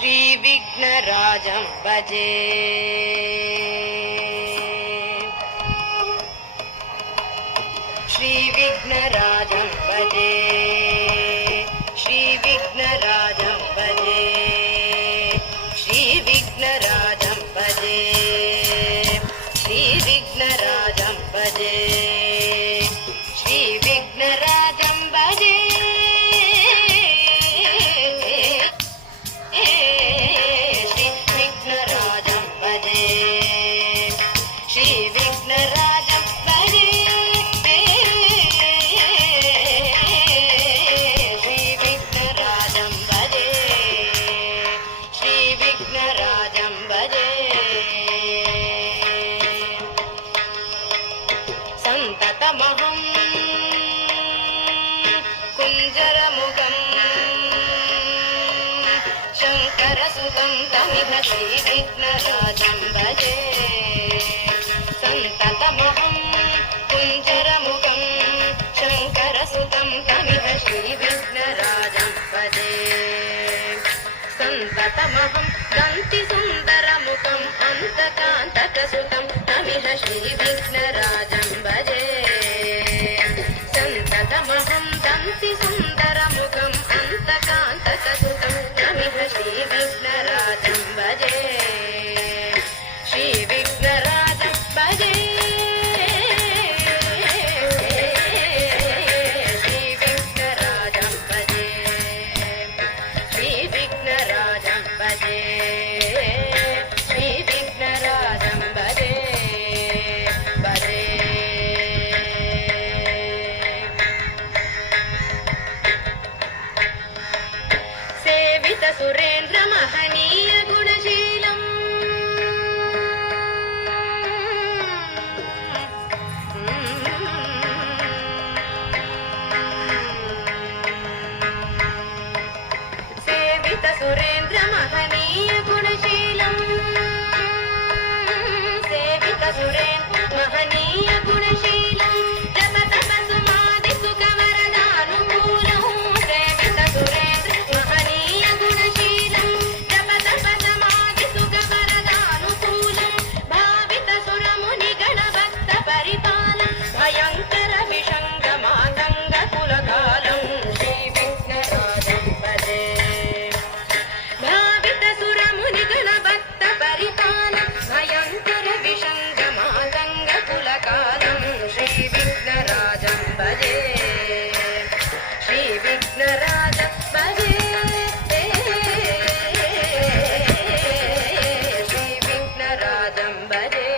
श्रीविघ्नराजं भजे श्रीविघ्नराजं भजे श्रीविघ्नराजं भजे श्रीविघ्नराजं भजे श्रीविघ्नराजं भजे श्रीविघ्नराजं भजे संततमहं कुञ्जरमुखं शङ्करसुतं तमिह श्रीविघ्नराजं भजे संततमहं कुञ्जरमुखं शङ्करसुतं तमिह श्रीविघ्नराजं भजे संततमहं दन्तिसुन्दरमुखम् अन्तकान्तकसुतं तमिह श्रीविघ्नराजं भजे संततमहं दन्तिसुन्दरमुखम् अन्तकान्तकसुतं तमिह श्रीविघ्नराजं भजे श्रीविघ्नराजं भजे श्रीविघ्नराजं भजे श्रीविघ्नराजं भजे श्रीविघ्नराजं भजे भजे सेवित सुरेन्द्र महनीय गुणशीलम् सेवित सुरेन्द्र महनीय गुणशीलम् सेवित सुरेन्द्र महनीय गुणशीलम् जप तप सुमादि सुखवरदानुकूलम् सेवित सुरेन्द्र महनीय गुणशीलम् जप तप समाधि सुखवरदानुकूलम् भावित सुरमुनि गणभक्त परिपालम् भयङ्कर विषङ्ग मातङ्ग कुलकालम् श्रीविघ्नराजं भजे भावित सुरमुनि गणभक्त परिपालम् भयङ्कर विषङ्ग मातङ्ग कुलकालम् श्रीविघ्नराजं भजे श्रीविघ्नराजं भजे श्रीविघ्नराजं भजे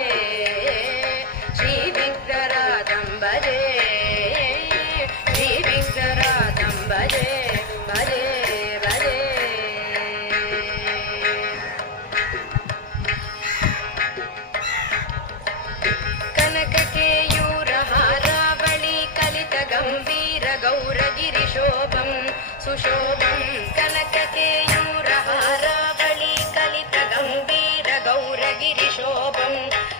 श्रीविघ्नराजं भजे श्रीविघ्नराजं भजे भजे भजे कनककेयूरहारावळि कलित गम्भीर गौरगिरिशोभं सुशोभं कनककेयूरहारावळि कलित गम्भीर गौरगिरिशोभं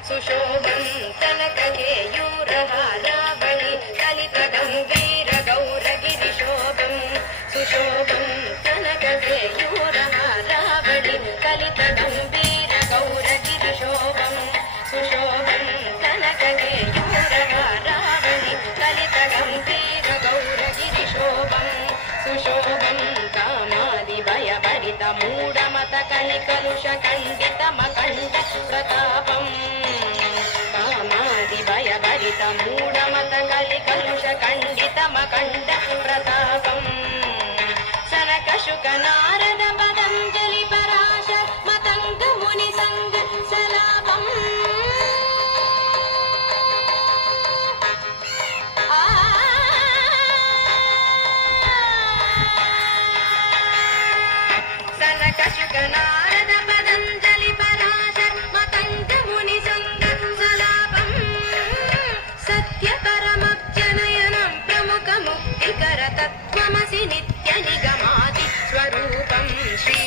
सुशोभं कनककेयूरहारावळि कलित गम्भीर गौरगिरिशोभं सुशोभं कनककेयूरहारावळि कलित गम्भीर गौरगिरिशोभं सुशोभं कनककेयूरहारावळि कलित गम्भीर गौरगिरिशोभं सुशोभं कामादिभयभरित मूढमत कलिकलुष खण्डित मकण्ड प्रतापं कामादिभयभरित मूढमत कलिकलुष खण्डित मकण्ड प्रतापं सनकशुक नारद पतञ्जलि पराशर मतङ्ग मुनि संग सलापम् सनकशुक नारद पतञ्जलि पराशर मतङ्ग मुनि संग सलापम् सत्य परमब्जनयनं प्रमुख मुक्तिकर तत्त्वमसि नित्य निगमादि स्वरूपं श्री